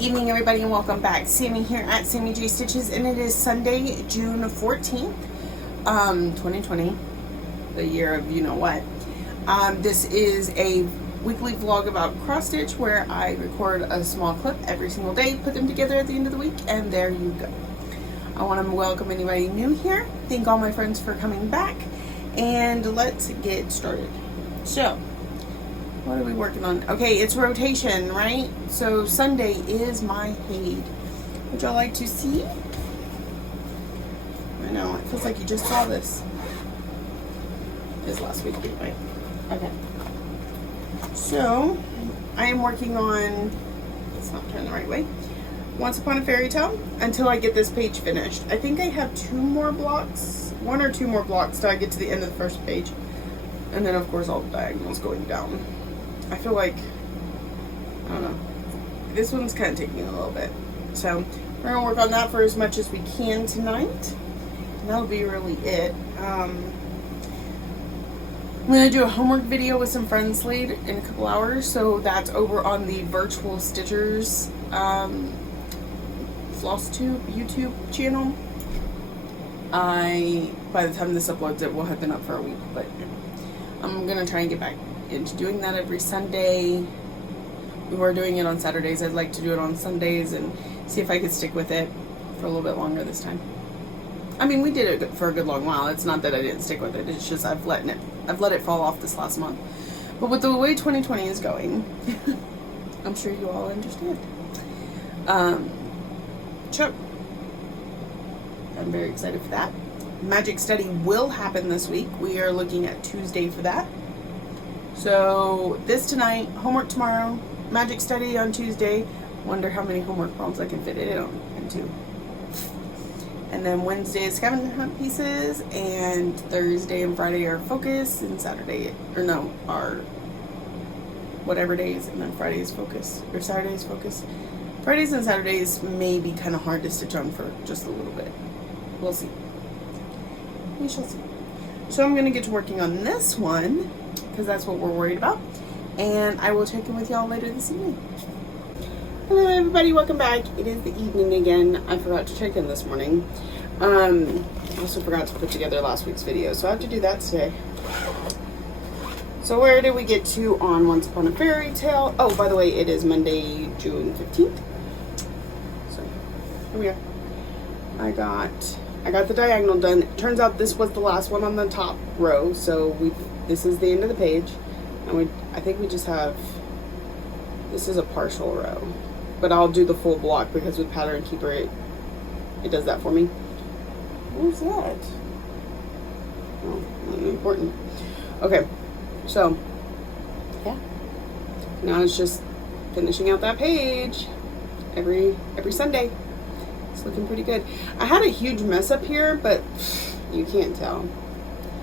evening, everybody, and welcome back. Sammy here at Sammy J Stitches, and it is Sunday, June 14th, 2020, the year of you know what. This is a weekly vlog about cross stitch where I record a small clip every single day, put them together at the end of the week, and there you go. I want to welcome anybody new here, thank all my friends for coming back, and let's get started. So, what are we working on? Okay, it's rotation, right? So Sunday is my Haid. Would y'all like to see? I know, it feels like you just saw this. It was last week anyway. Okay. So, I am working on, let's not turn the right way, Once Upon a Fairy Tale until I get this page finished. I think I have one or two more blocks till I get to the end of the first page. And then of course all the diagonals going down. I feel like, I don't know, this one's kind of taking a little bit. So we're going to work on that for as much as we can tonight. And that'll be really it. I'm going to do a homework video with some friends later in a couple hours. So that's over on the Virtual Stitchers FlossTube YouTube channel. By the time this uploads, it will have been up for a week. But I'm going to try and get back into doing that every Sunday. We were doing it on Saturdays. I'd like to do it on Sundays and see if I could stick with it for a little bit longer this time. I mean, we did it for a good long while. It's not that I didn't stick with it. It's just I've let it fall off this last month. But with the way 2020 is going, I'm sure you all understand. So I'm very excited for that. Magic study will happen this week. We are looking at Tuesday for that. So this tonight, homework tomorrow, magic study on Tuesday. Wonder how many homework problems I can fit it into. And then Wednesday is scavenger hunt pieces, and Thursday and Friday are focus, and Saturday, are whatever days, and then Friday is focus, or Saturday is focus. Fridays and Saturdays may be kind of hard to stitch on for just a little bit. We'll see. We shall see. So I'm going to get to working on this one, because that's what we're worried about. And I will check in with y'all later this evening. Hello everybody, welcome back. It is the evening again. I forgot to check in this morning. I also forgot to put together last week's video, so I have to do that today. So where did we get to on Once Upon a Fairy Tale? Oh, by the way, it is Monday, June 15th. So here we are. I got the diagonal done. It turns out this was the last one on the top row, so this is the end of the page, and I think we just have, this is a partial row, but I'll do the full block because with Pattern Keeper it does that for me. What's that? Oh, not important. Okay, so yeah, now it's just finishing out that page every Sunday. It's looking pretty good. I had a huge mess up here, but you can't tell.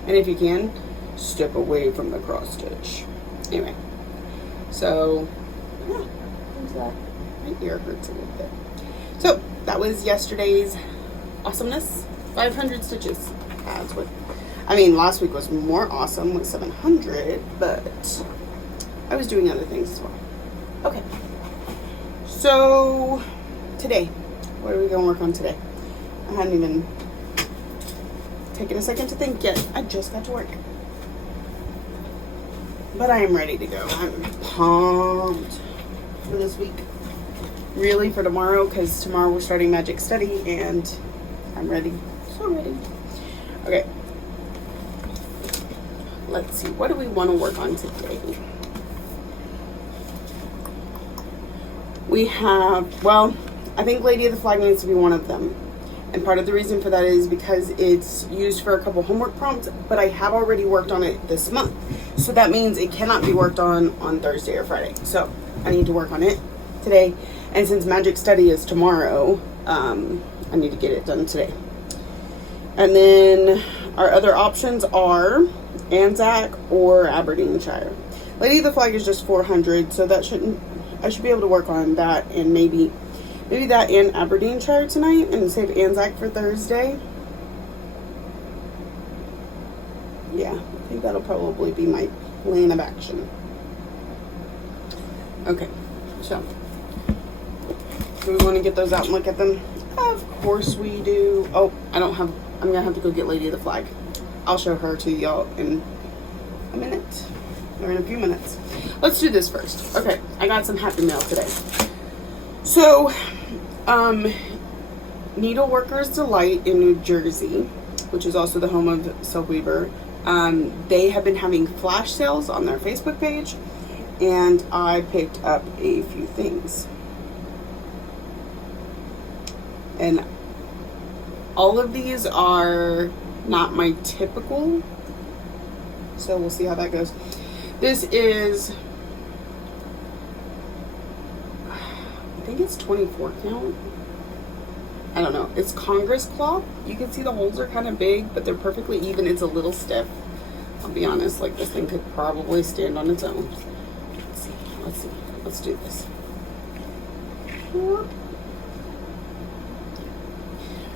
And if you can, step away from the cross stitch. Anyway, so yeah, there's that. My ear hurts a little bit. So that was yesterday's awesomeness. 500 stitches. That's what. I mean, last week was more awesome with 700, but I was doing other things as well. Okay. So today, what are we going to work on today? I hadn't even taken a second to think yet. I just got to work. But I am ready to go. I'm pumped for this week. Really for tomorrow, because tomorrow we're starting Magic Study and I'm ready. So ready. Okay. Let's see. What do we want to work on today? We have, well, I think Lady of the Flag needs to be one of them. And part of the reason for that is because it's used for a couple homework prompts, but I have already worked on it this month. So that means it cannot be worked on Thursday or Friday. So I need to work on it today. And since Magic Study is tomorrow, I need to get it done today. And then our other options are Anzac or Aberdeenshire. Lady of the Flag is just 400, so that I should be able to work on that, and maybe that and Aberdeenshire tonight, and save Anzac for Thursday. Yeah, I think that'll probably be my plan of action. Okay, so Do we want to get those out and look at them? Of course we do. Oh, I'm gonna have to go get Lady of the Flag. I'll show her to y'all in a minute, or in a few minutes. Let's do this first. Okay, I got some Happy Mail today. So, Needleworkers Delight in New Jersey, which is also the home of Silk Weaver, they have been having flash sales on their Facebook page, and I picked up a few things. And all of these are not my typical, so we'll see how that goes. This is, I think it's 24 count. I don't know. It's Congress cloth. You can see the holes are kind of big, but they're perfectly even. It's a little stiff. I'll be honest, like this thing could probably stand on its own. Let's see. Let's do this.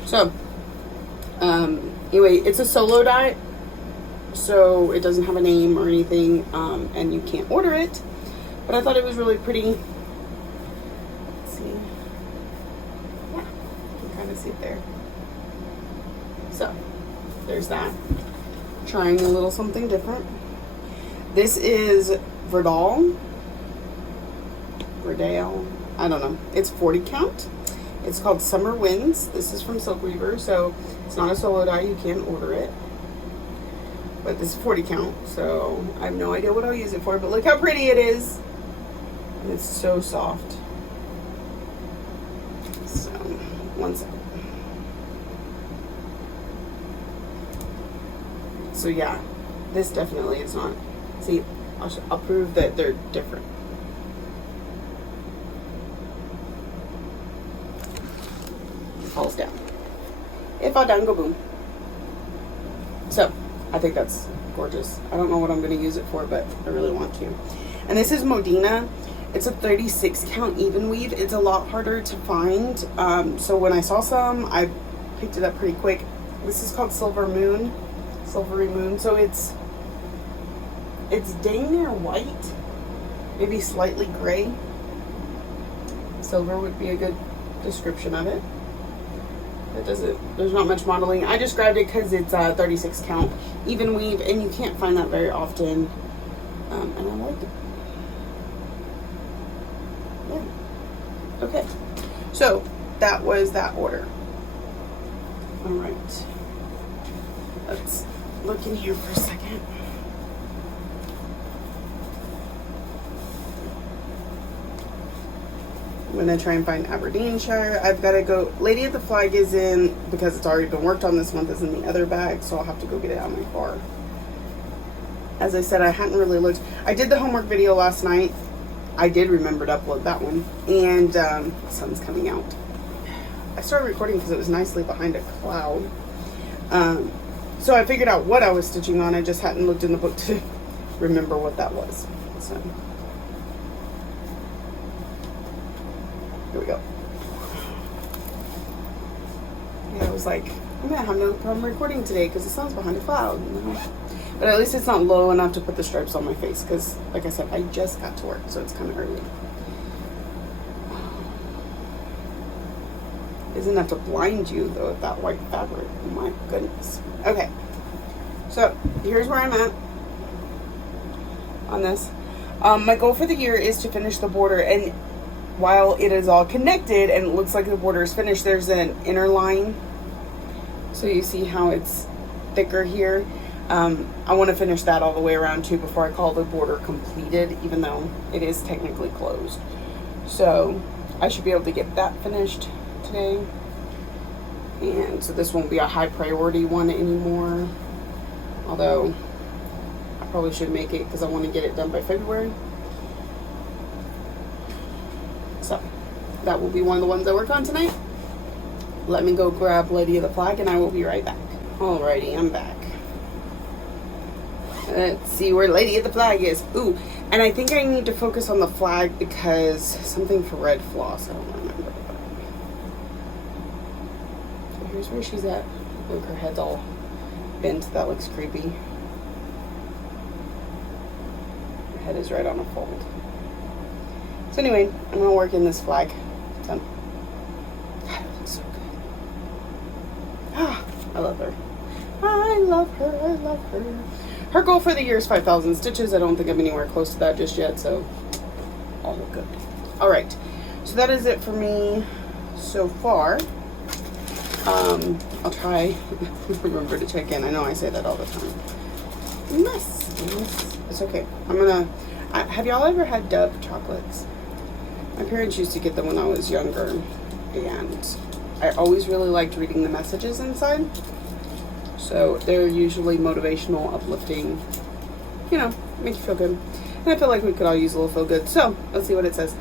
So, anyway, it's a solo dye, so it doesn't have a name or anything, and you can't order it, but I thought it was really pretty. Let's see. Yeah, you can kind of see it there. So, there's that. Trying a little something different. This is Verdal, I don't know. It's 40 count. It's called Summer Winds. This is from Silk Weaver, so it's not a solo dye. You can order it. But this is 40 count, so I have no idea what I'll use it for, but look how pretty it is. And it's so soft. So, one second. So yeah, this definitely is not. See, I'll prove that they're different. Falls down. It fall down, go boom. So, I think that's gorgeous. I don't know what I'm going to use it for, but I really want to. And this is Modena. It's a 36 count even weave. It's a lot harder to find. So when I saw some, I picked it up pretty quick. This is called Silvery Moon. So it's dang near white, maybe slightly gray. Silver would be a good description of it. There's not much modeling. I just grabbed it because it's 36 count even weave, and you can't find that very often. And I like it. Yeah. Okay. So that was that order. All right. Let's look in here for a second. I'm gonna try and find Aberdeenshire. I've got to go. Lady of the Flag is in, because it's already been worked on this month, is in the other bag, so I'll have to go get it out of my car. As I said, I hadn't really looked. I did the homework video last night. I did remember to upload that one, and the sun's coming out. I started recording because it was nicely behind a cloud. So I figured out what I was stitching on. I just hadn't looked in the book to remember what that was. So. Here we go. Yeah, I was like, I'm gonna have no problem recording today because the sun's behind a cloud. But at least it's not low enough to put the stripes on my face because, like I said, I just got to work, so it's kind of early. Isn't enough to blind you though with that white fabric. Oh my goodness. Okay, so here's where I'm at on this. My goal for the year is to finish the border, and while it is all connected and it looks like the border is finished, there's an inner line. So you see how it's thicker here. I want to finish that all the way around too before I call the border completed, even though it is technically closed. So I should be able to get that finished today. And so this won't be a high priority one anymore. Although I probably should make it because I want to get it done by February. So that will be one of the ones I work on tonight. Let me go grab Lady of the Flag and I will be right back. Alrighty, I'm back. Let's see where Lady of the Flag is. Ooh, and I think I need to focus on the flag because something for red floss. I don't remember. So here's where she's at. Look, her head's all bent. That looks creepy. Her head is right on a fold. So anyway, I'm gonna work in this flag. Done. love her. I love her. I love her. Her goal for the year is 5,000 stitches. I don't think I'm anywhere close to that just yet, so all good. All right, so that is it for me so far. I'll try remember to check in. I know I say that all the time. Nice. It's okay. Have y'all ever had Dove chocolates? My parents used to get them when I was younger, and I always really liked reading the messages inside. So they're usually motivational, uplifting, you know, make you feel good. And I feel like we could all use a little feel good. So let's see what it says.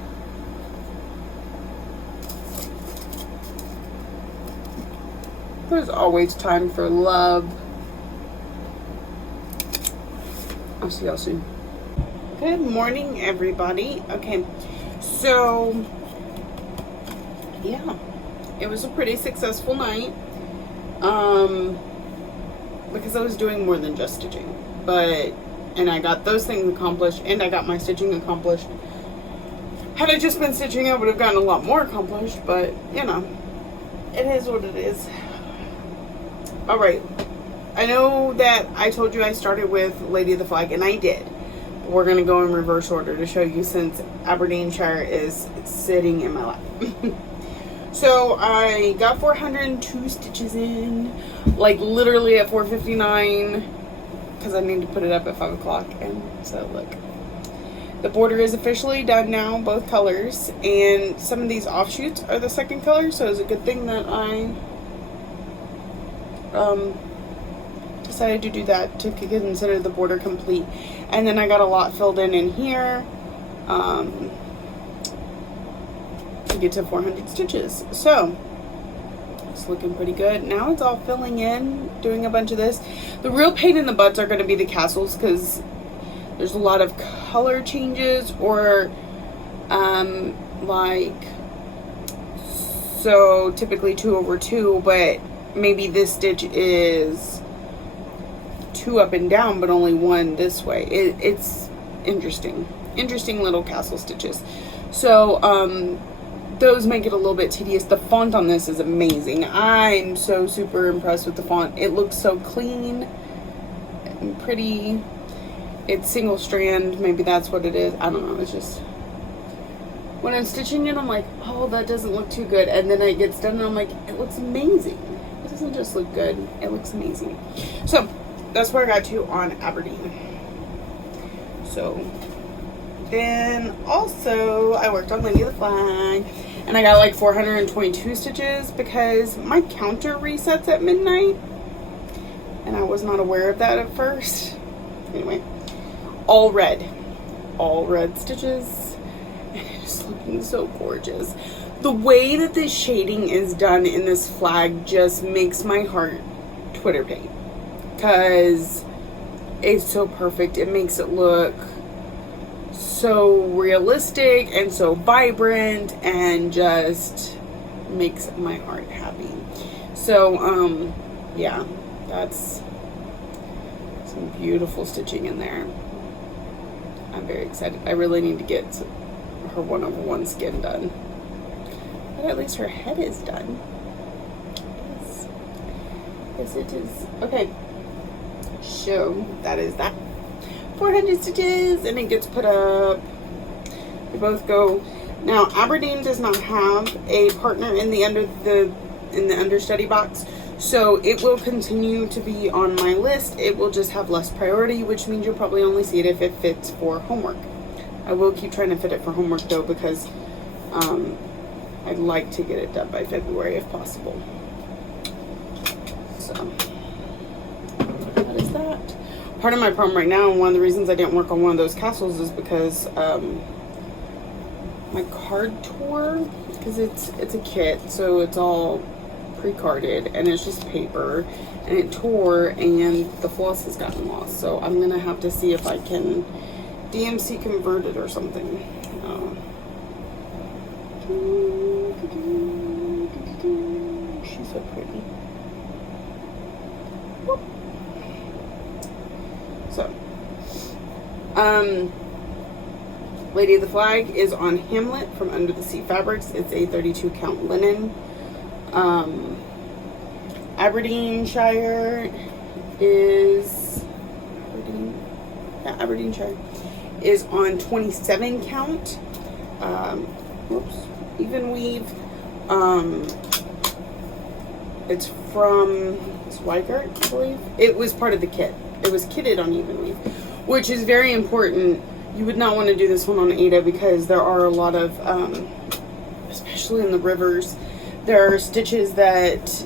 There's always time for love. I'll see y'all soon. Good morning, everybody. Okay, so yeah, it was a pretty successful night. Because I was doing more than just stitching, and I got those things accomplished, and I got my stitching accomplished. Had I just been stitching, I would have gotten a lot more accomplished, but you know, it is what it is. All right, I know that I told you I started with Lady of the Flag, and I did. We're gonna go in reverse order to show you, since Aberdeenshire is sitting in my lap. So I got 402 stitches in, like literally at 4:59, because I need to put it up at 5 o'clock. And so look, the border is officially done now, both colors, and some of these offshoots are the second color, so it's a good thing that I decided to do that, to consider the border complete. And then I got a lot filled in here to get to 400 stitches. So it's looking pretty good. Now it's all filling in, doing a bunch of this. The real pain in the butts are going to be the castles, because there's a lot of color changes, or like, so typically 2/2, but maybe this stitch is 2 up and down, but only 1 this way. It's interesting little castle stitches. So those make it a little bit tedious. The font on this is amazing. I'm so super impressed with the font. It looks so clean and pretty. It's single strand, maybe that's what it is. I don't know, it's just, when I'm stitching it, I'm like, oh, that doesn't look too good, and then it gets done and I'm like, it looks amazing. It doesn't just look good, it looks amazing. So that's where I got to on Aberdeen. So then also I worked on Lady of the Flag, and I got like 422 stitches because my counter resets at midnight, and I was not aware of that at first. Anyway, all red stitches, and it's looking so gorgeous. The way that this shading is done in this flag just makes my heart Twitter pay, because it's so perfect. It makes it look so realistic and so vibrant, and just makes my heart happy. So yeah, that's some beautiful stitching in there. I'm very excited. I really need to get her 1/1 skin done, but at least her head is done. Yes it is. Okay, so that is that. 400 stitches, and it gets put up. They both go. Now Aberdeen does not have a partner in the understudy box, so it will continue to be on my list. It will just have less priority, which means you'll probably only see it if it fits for homework. I will keep trying to fit it for homework though, because I'd like to get it done by February if possible. So that is that. Part of my problem right now, and one of the reasons I didn't work on one of those castles, is because my card tore, because it's a kit, so it's all pre-carded, and it's just paper, and it tore, and the floss has gotten lost. So I'm gonna have to see if I can DMC convert it or something. She's so pretty. Whoop. So, Lady of the Flag is on Hamlet from Under the Sea Fabrics. It's a 32 count linen. Aberdeenshire is Aberdeenshire is on 27 count. Whoops, even weave. It's from Swigert, I believe. It was part of the kit. It was kitted on even weave, which is very important. You would not want to do this one on Ada because there are a lot of, especially in the rivers, there are stitches that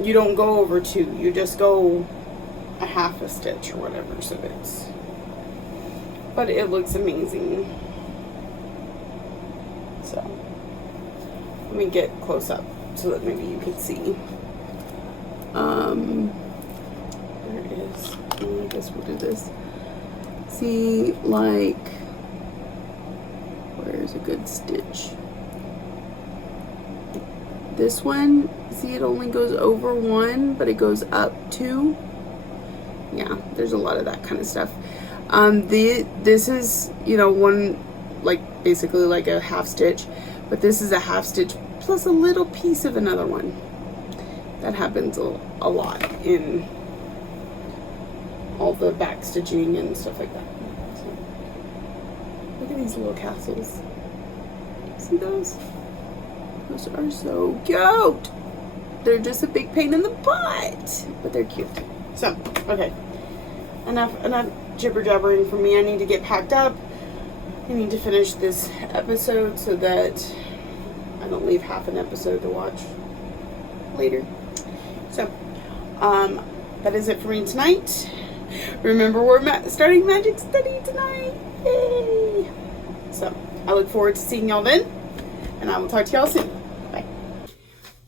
you don't go over two. You just go a half a stitch or whatever. So but it looks amazing. So let me get close up so that maybe you can see. There it is. I guess we'll do this. See, like, where's a good stitch? This one, see, it only goes over one, but it goes up two. Yeah, there's a lot of that kind of stuff. This is, you know, one, like, basically like a half stitch, but this is a half stitch plus a little piece of another one. That happens a lot in all the back stitching and stuff like that. So, look at these little castles. See those? Those are so cute. They're just a big pain in the butt, but they're cute. So, okay. Enough jibber jabbering for me. I need to get packed up. I need to finish this episode so that I don't leave half an episode to watch later. So, that is it for me tonight. Remember, we're starting Magic Study tonight. Yay! So, I look forward to seeing y'all then, and I will talk to y'all soon. Bye.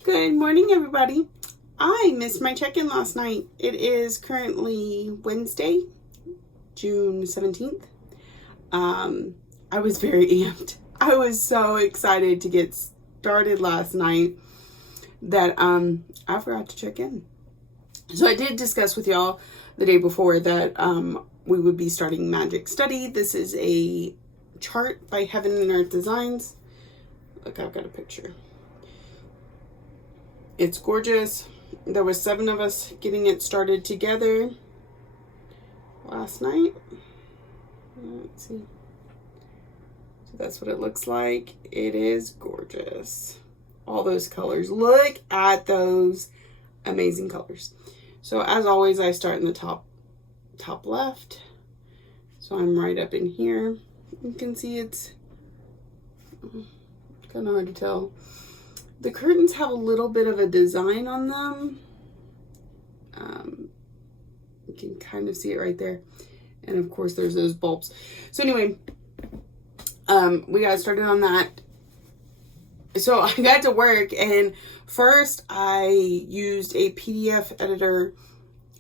Good morning, everybody. I missed my check-in last night. It is currently Wednesday, June 17th. I was very amped. I was so excited to get started last night that I forgot to check in. So I did discuss with y'all the day before that we would be starting Magic Study. This is a chart by Heaven and Earth Designs. Look, I've got a picture. It's gorgeous. There was 7 of us getting it started together last night. Let's see. So that's what it looks like. It is gorgeous. All those colors. Look at those amazing colors. So as always, I start in the top left. So I'm right up in here. You can see it's kind of hard to tell. The curtains have a little bit of a design on them. You can kind of see it right there. And of course there's those bulbs. So anyway, we got started on that. So I got to work, and first I used a PDF editor,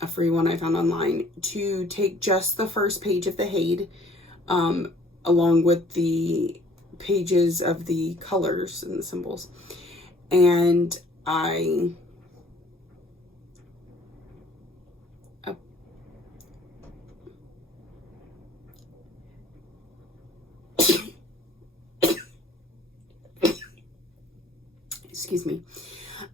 a free one I found online, to take just the first page of the HAID, along with the pages of the colors and the symbols. And I excuse me.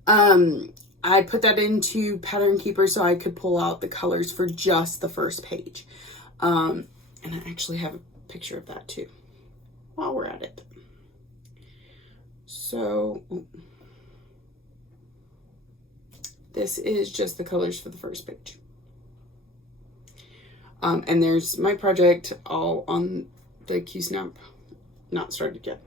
I put that into Pattern Keeper so I could pull out the colors for just the first page. And I actually have a picture of that too while we're at it. So this is just the colors for the first page. And there's my project all on the QSnap, not started yet.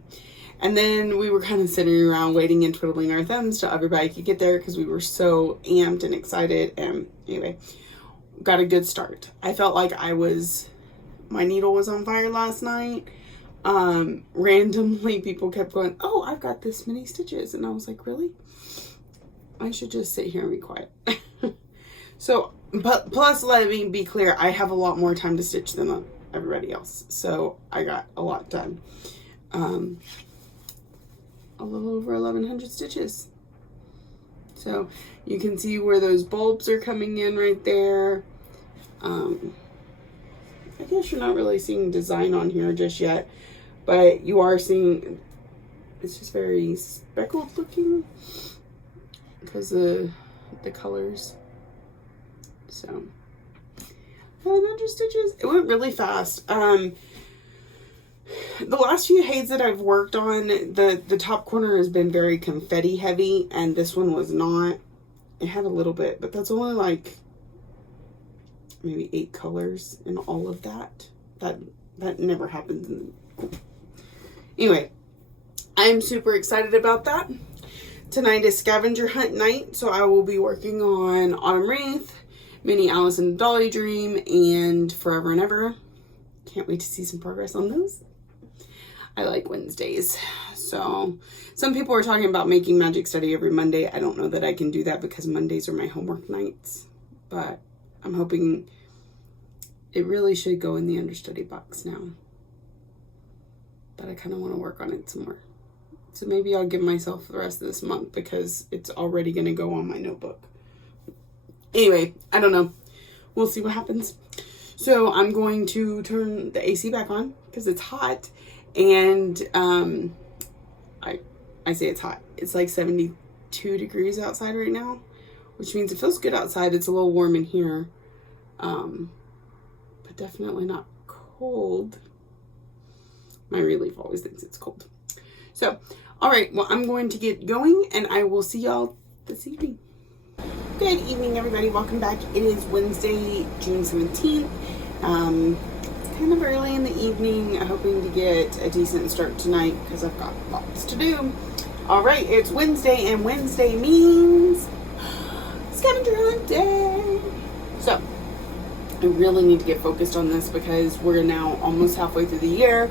And then we were kind of sitting around waiting and twiddling our thumbs till everybody could get there because we were so amped and excited. And anyway, got a good start. I felt like my needle was on fire last night. Randomly people kept going, oh, I've got this many stitches. And I was like, really? I should just sit here and be quiet. So, but plus, let me be clear, I have a lot more time to stitch than everybody else. So I got a lot done. A little over 1,100 stitches. So you can see where those bulbs are coming in right there. I guess you're not really seeing design on here just yet, but you are seeing, it's just very speckled looking because the the colors. So, 900 stitches. It went really fast. The last few haids that I've worked on, the top corner has been very confetti heavy, and this one was not. It had a little bit, but that's only like maybe 8 colors in all of that. That never happens. Anyway, I'm super excited about that. Tonight is scavenger hunt night, so I will be working on Autumn Wreath, Minnie, Alice and the Dolly Dream, and Forever and Ever. Can't wait to see some progress on those. I like Wednesdays. So some people are talking about making Magic Study every Monday. I don't know that I can do that because Mondays are my homework nights, but I'm hoping it really should go in the understudy box now. But I kind of want to work on it some more. So maybe I'll give myself the rest of this month because it's already going to go on my notebook. Anyway, I don't know. We'll see what happens. So I'm going to turn the AC back on because it's hot. And I say it's hot. It's like 72 degrees outside right now, which means it feels good outside. It's a little warm in here, but definitely not cold. My relief always thinks it's cold. So, all right, well, I'm going to get going, and I will see y'all this evening. Good evening, everybody. Welcome back. It is Wednesday, June 17th. It's kind of early in the evening. I'm hoping to get a decent start tonight because I've got lots to do. All right, it's Wednesday, and Wednesday means scavenger hunt day. So, I really need to get focused on this because we're now almost halfway through the year.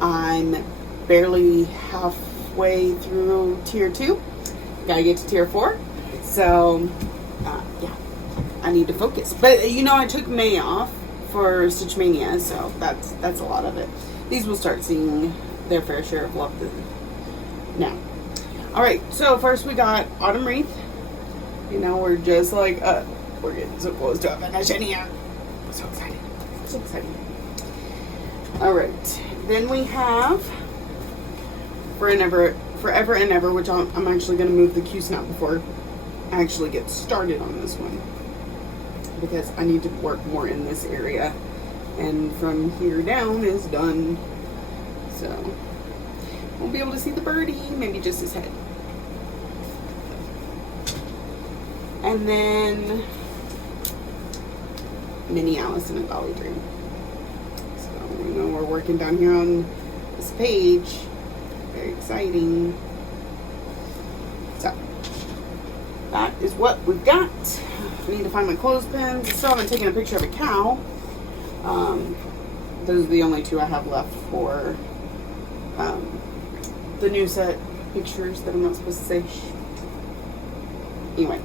I'm barely halfway through tier 2. Gotta get to tier 4. So, yeah, I need to focus. But, you know, I took May off for Stitch Mania, so that's a lot of it. These will start seeing their fair share of love now. All right, so first we got Autumn Wreath. You know, we're just like, we're getting so close to a finish here. I'm so excited. So excited. All right, then we have Forever and Ever, which I'm actually going to move the Q snap before I actually get started on this one because I need to work more in this area, and from here down is done. So we'll be able to see the birdie, maybe just his head. And then Minnie, Alice and the Dolly Dream. So you know we're working down here on this page. Very exciting. So that is what we've got. I need to find my clothespins. I still haven't taken a picture of a cow. Those are the only 2 I have left for the new set pictures that I'm not supposed to say. Anyway,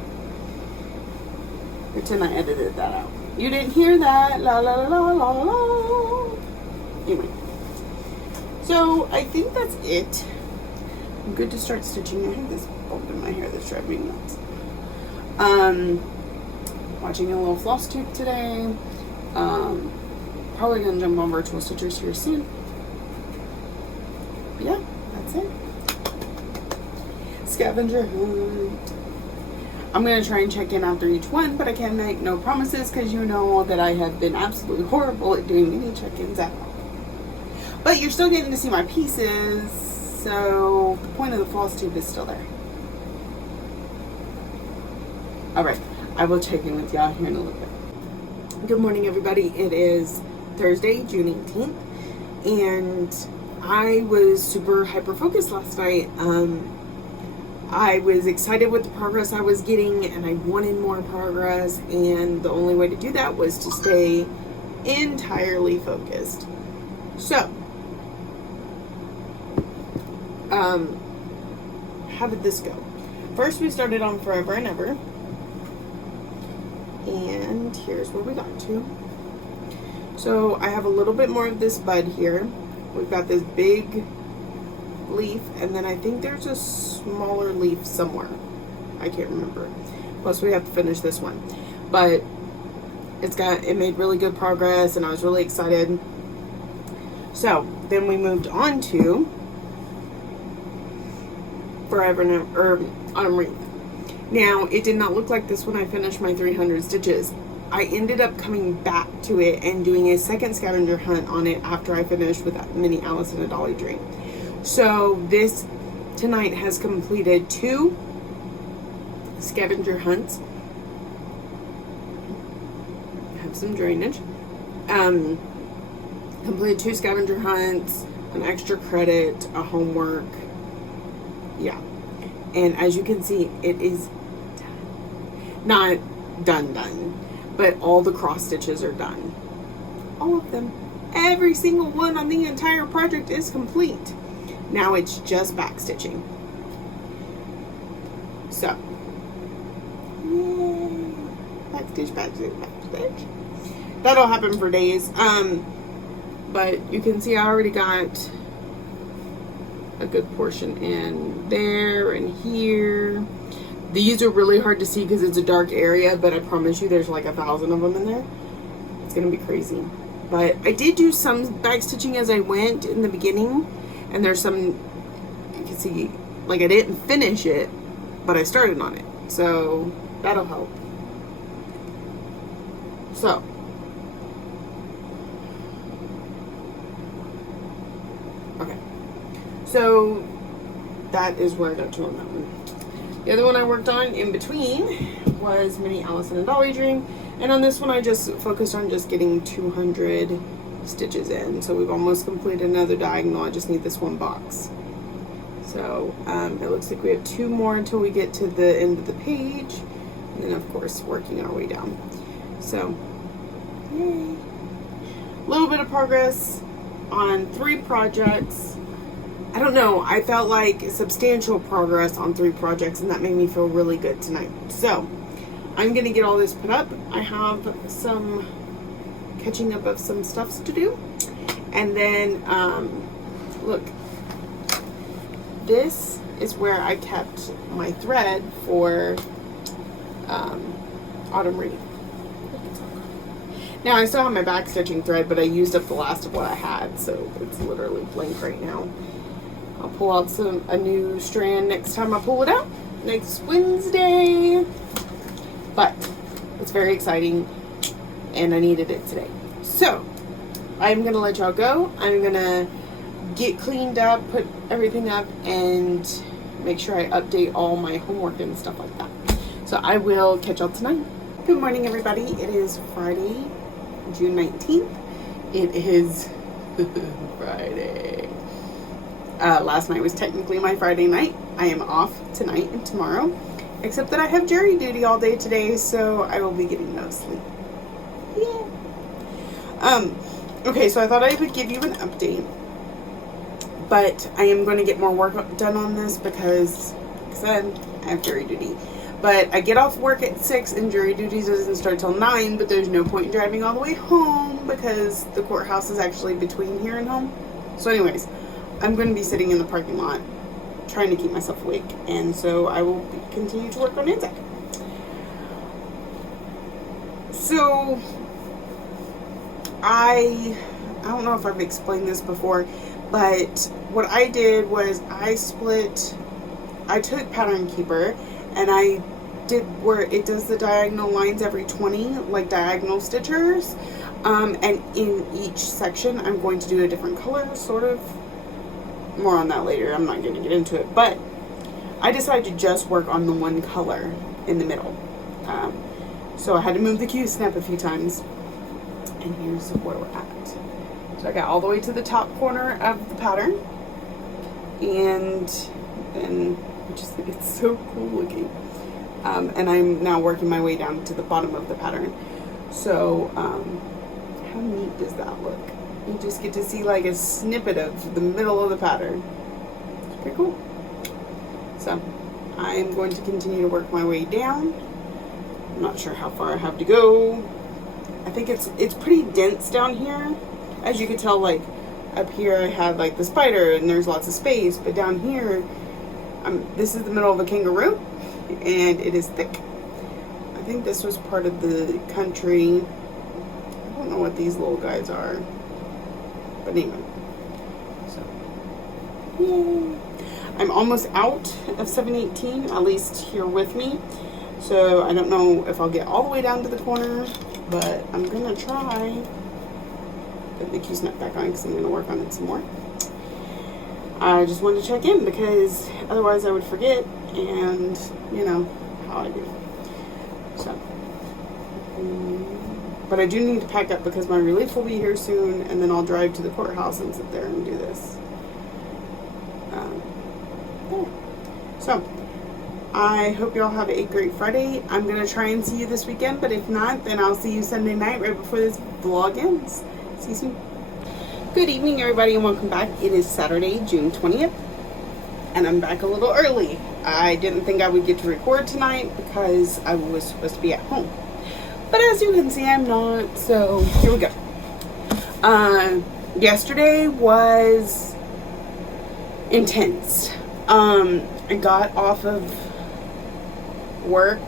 pretend I edited that out. You didn't hear that. La la la la la la. Anyway, so I think that's it. I'm good to start stitching. I have this bump in my hair that's driving me nuts. Watching a little floss tube today. Probably gonna jump on virtual stitchers here soon. But yeah, that's it. Scavenger hunt. I'm gonna try and check in after each one, but I can't make no promises because you know that I have been absolutely horrible at doing any check-ins at all. But you're still getting to see my pieces, so the point of the floss tube is still there. Alright, I will check in with y'all here in a little bit. Good morning, everybody. It is Thursday, June 18th, and I was super hyper-focused last night. I was excited with the progress I was getting, and I wanted more progress, and the only way to do that was to stay entirely focused. So, how did this go? First, we started on Forever and Ever, and here's where we got to. So, I have a little bit more of this bud here. We've got this big leaf, and then I think there's a smaller leaf somewhere. I can't remember. Plus, we have to finish this one. But it made really good progress, and I was really excited. So, then we moved on to Forever and Ever, Autumn Wreath. Now, it did not look like this when I finished my 300 stitches. I ended up coming back to it and doing a second scavenger hunt on it after I finished with Mini Alice in a Dolly Dream. So this tonight has completed 2 scavenger hunts. Have some drainage. Completed 2 scavenger hunts, an extra credit, a homework. Yeah. And as you can see, it is not done, but all the cross stitches are done. All of them. Every single one on the entire project is complete. Now it's just back stitching. So, yay. Back stitch, back stitch, back stitch. That'll happen for days. But you can see I already got a good portion in there and here. These are really hard to see because it's a dark area, but I promise you there's like 1,000 of them in there. It's gonna be crazy. But I did do some back stitching as I went in the beginning, and there's some, you can see, like I didn't finish it, but I started on it. So that'll help. So, okay. So that is where I got to on that one. The other one I worked on in between was Mini Alice in a Dolly Dream. And on this one I just focused on just getting 200 stitches in. So we've almost completed another diagonal. I just need this one box. So it looks like we have 2 more until we get to the end of the page. And then of course working our way down. So, yay. A little bit of progress on 3 projects. I don't know, I felt like substantial progress on 3 projects, and that made me feel really good tonight. So, I'm going to get all this put up. I have some catching up of some stuff to do. And then, look, this is where I kept my thread for Autumn Reading. Now, I still have my back stitching thread, but I used up the last of what I had, so it's literally blank right now. I'll pull out a new strand next time I pull it out, next Wednesday. But it's very exciting, and I needed it today. So, I'm going to let y'all go. I'm going to get cleaned up, put everything up, and make sure I update all my homework and stuff like that. So, I will catch y'all tonight. Good morning, everybody. It is Friday, June 19th. It is Friday. Last night was technically my Friday night. I am off tonight and tomorrow, except that I have jury duty all day today, so I will be getting no sleep. Yeah. Okay, so I thought I would give you an update, but I am going to get more work done on this because, like I said, I have jury duty. But I get off work at 6 and jury duty doesn't start till 9, but there's no point in driving all the way home because the courthouse is actually between here and home. So anyways, I'm going to be sitting in the parking lot trying to keep myself awake, and so I will continue to work on Anzac. So I don't know if I've explained this before, but what I did was I took Pattern Keeper and I did where it does the diagonal lines every 20, like diagonal stitchers, and in each section I'm going to do a different color, sort of. More on that later. I'm not going to get into it, but I decided to just work on the one color in the middle. So I had to move the Q snap a few times, and here's where we're at. So I got all the way to the top corner of the pattern, and then it's so cool looking. And I'm now working my way down to the bottom of the pattern. So how neat does that look? You just get to see like a snippet of the middle of the pattern. It's pretty cool. So I'm going to continue to work my way down. I'm not sure how far I have to go. I think it's pretty dense down here. As you can tell, like up here I have like the spider and there's lots of space, but down here this is the middle of a kangaroo and it is thick. I think this was part of the country. I don't know what these little guys are. But anyway, so yay. I'm almost out of 718, at least here with me. So I don't know if I'll get all the way down to the corner, but I'm gonna try. Put the Q snap back on because I'm gonna work on it some more. I just wanted to check in because otherwise I would forget, and you know how I do. So, but I do need to pack up because my relief will be here soon, and then I'll drive to the courthouse and sit there and do this. So, I hope y'all have a great Friday. I'm going to try and see you this weekend, but if not, then I'll see you Sunday night right before this vlog ends. See you soon. Good evening, everybody, and welcome back. It is Saturday, June 20th, and I'm back a little early. I didn't think I would get to record tonight because I was supposed to be at home. But as you can see, I'm not, so here we go. Yesterday was intense. I got off of work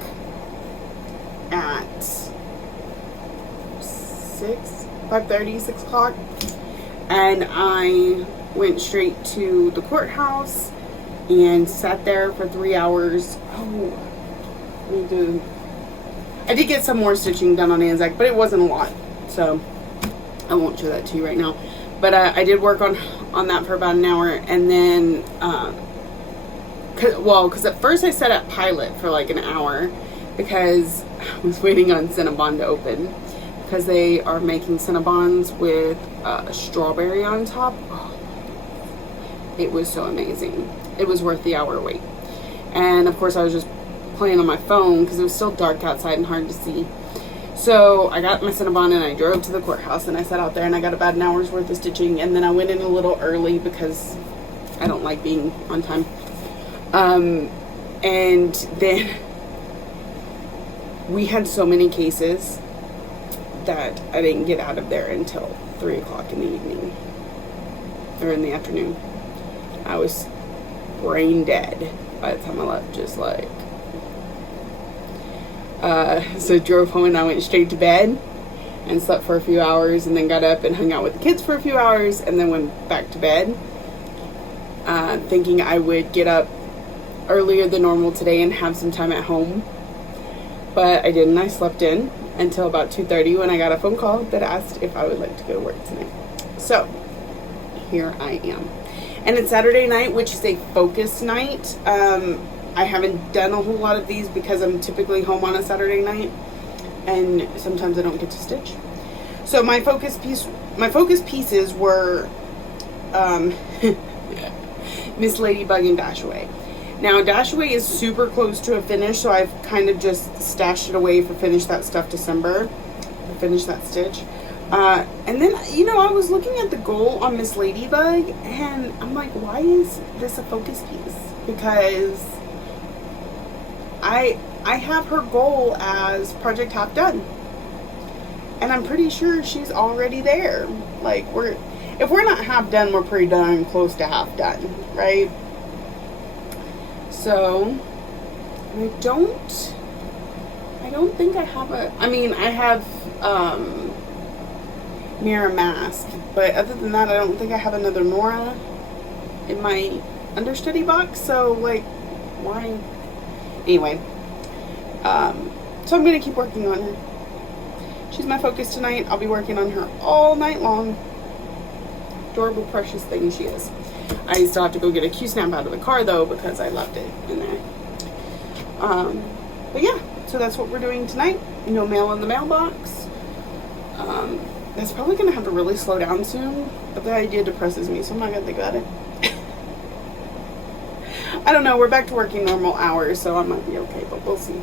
at 5:30, 6 o'clock, and I went straight to the courthouse and sat there for 3 hours. I did get some more stitching done on Anzac, but it wasn't a lot, so I won't show that to you right now. But I did work on that for about an hour, and then because at first I sat at Pilot for like an hour because I was waiting on Cinnabon to open, because they are making Cinnabons with strawberry on top. Oh, it was so amazing. It was worth the hour wait. And of course I was just playing on my phone because it was still dark outside and hard to see. So I got my Cinnabon and I drove to the courthouse, and I sat out there and I got about an hour's worth of stitching, and then I went in a little early because I don't like being on time. And then we had so many cases that I didn't get out of there until 3 o'clock in the evening, or in the afternoon. I was brain dead by the time I left, just like, so drove home and I went straight to bed and slept for a few hours, and then got up and hung out with the kids for a few hours, and then went back to bed, thinking I would get up earlier than normal today and have some time at home. But I didn't. I slept in until about 2:30 when I got a phone call that asked if I would like to go to work tonight. So here I am. And it's Saturday night, which is a focus night. I haven't done a whole lot of these because I'm typically home on a Saturday night, and sometimes I don't get to stitch. So my focus pieces were Miss Ladybug and Dashaway. Now, Dashaway is super close to a finish, so I've kind of just stashed it away for finish that stuff December, to finish that stitch. And then, you know, I was looking at the goal on Miss Ladybug, and I'm like, why is this a focus piece? Because I have her goal as project half done, and I'm pretty sure she's already there. Like, if we're not half done, we're pretty darn close to half done, right? So I don't think I have I have Mirror Mask, but other than that, I don't think I have another Nora in my understudy box, so like, why? Anyway, so I'm gonna keep working on her. She's my focus tonight. I'll be working on her all night long. Adorable, precious thing she is. I still have to go get a Q-snap out of the car though, because I left it in there. But yeah, so that's what we're doing tonight. No mail in the mailbox. That's probably gonna have to really slow down soon, but the idea depresses me, so I'm not gonna think about it. I don't know, we're back to working normal hours, so I might be okay, but we'll see.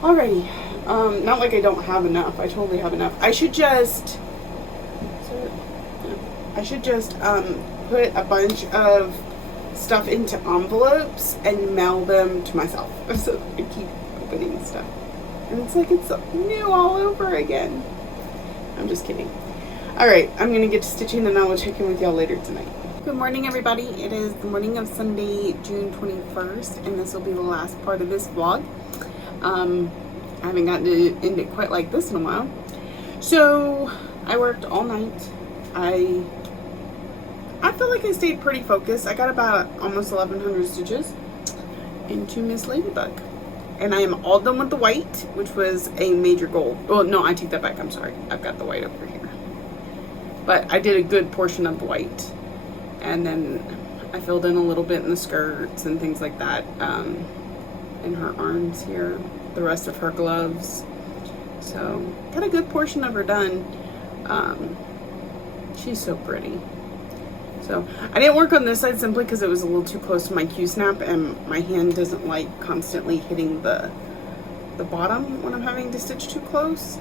Alrighty. Not like I don't have enough. I totally have enough. I should just put a bunch of stuff into envelopes and mail them to myself. So I keep opening stuff. And it's like it's new all over again. I'm just kidding. Alright, I'm going to get to stitching, and I will check in with y'all later tonight. Good morning, everybody. It is the morning of Sunday, June 21st, and this will be the last part of this vlog. I haven't gotten to end it quite like this in a while. So I worked all night. I I feel like I stayed pretty focused. I got about almost 1,100 stitches into Miss Ladybug. And I am all done with the white, which was a major goal. Well, no, I take that back. I'm sorry. I've got the white over here. But I did a good portion of the white. And then I filled in a little bit in the skirts and things like that. In her arms here. The rest of her gloves. So, got a good portion of her done. She's so pretty. So, I didn't work on this side simply because it was a little too close to my Q-snap and my hand doesn't like constantly hitting the bottom when I'm having to stitch too close.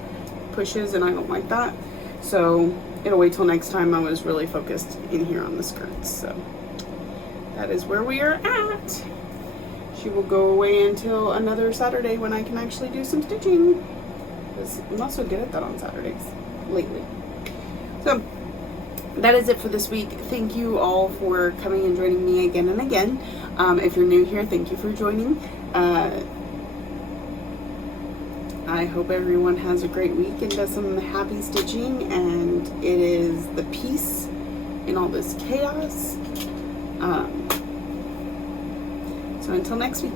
Pushes and I don't like that. So, it'll wait till next time. I was really focused in here on the skirts. So, that is where we are at. She will go away until another Saturday when I can actually do some stitching. I'm not so good at that on Saturdays lately. So, that is it for this week. Thank you all for coming and joining me again and again. If you're new here, thank you for joining. I hope everyone has a great week and does some happy stitching, and it is the peace in all this chaos. So until next week.